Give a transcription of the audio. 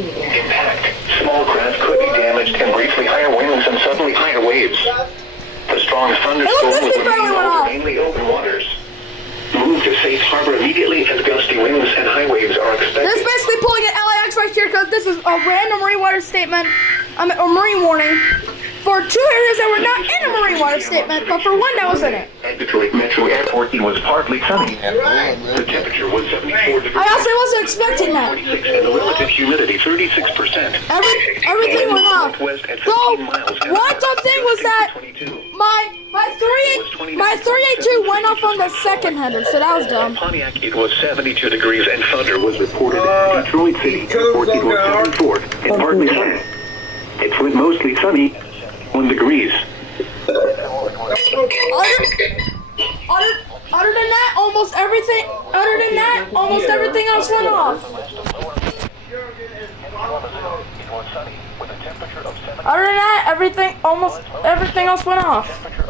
Impact. Small craft could be damaged and briefly higher winds and suddenly higher waves. The strong thunderstorm will remain over mainly open waters. Move to safe harbor immediately as gusty winds and high waves are expected. This is basically pulling an LAX right here because this is a random marine water statement, or marine warning, for 2 areas that were not in a marine water statement, but for one that was in it. At Detroit Metro Airport, it was partly sunny. The temperature was 74 degrees. I also wasn't expecting that. 46 and the relative humidity 36%. Everything went off. Well, one dumb thing was that my 382 went off on the second header, so that was dumb. Pontiac, it was 72 degrees and thunder was reported. Detroit City Airport, it was 74 and partly sunny. It was mostly sunny, 1 degrees. Other than that, almost everything else went off. Other than that, almost everything else went off.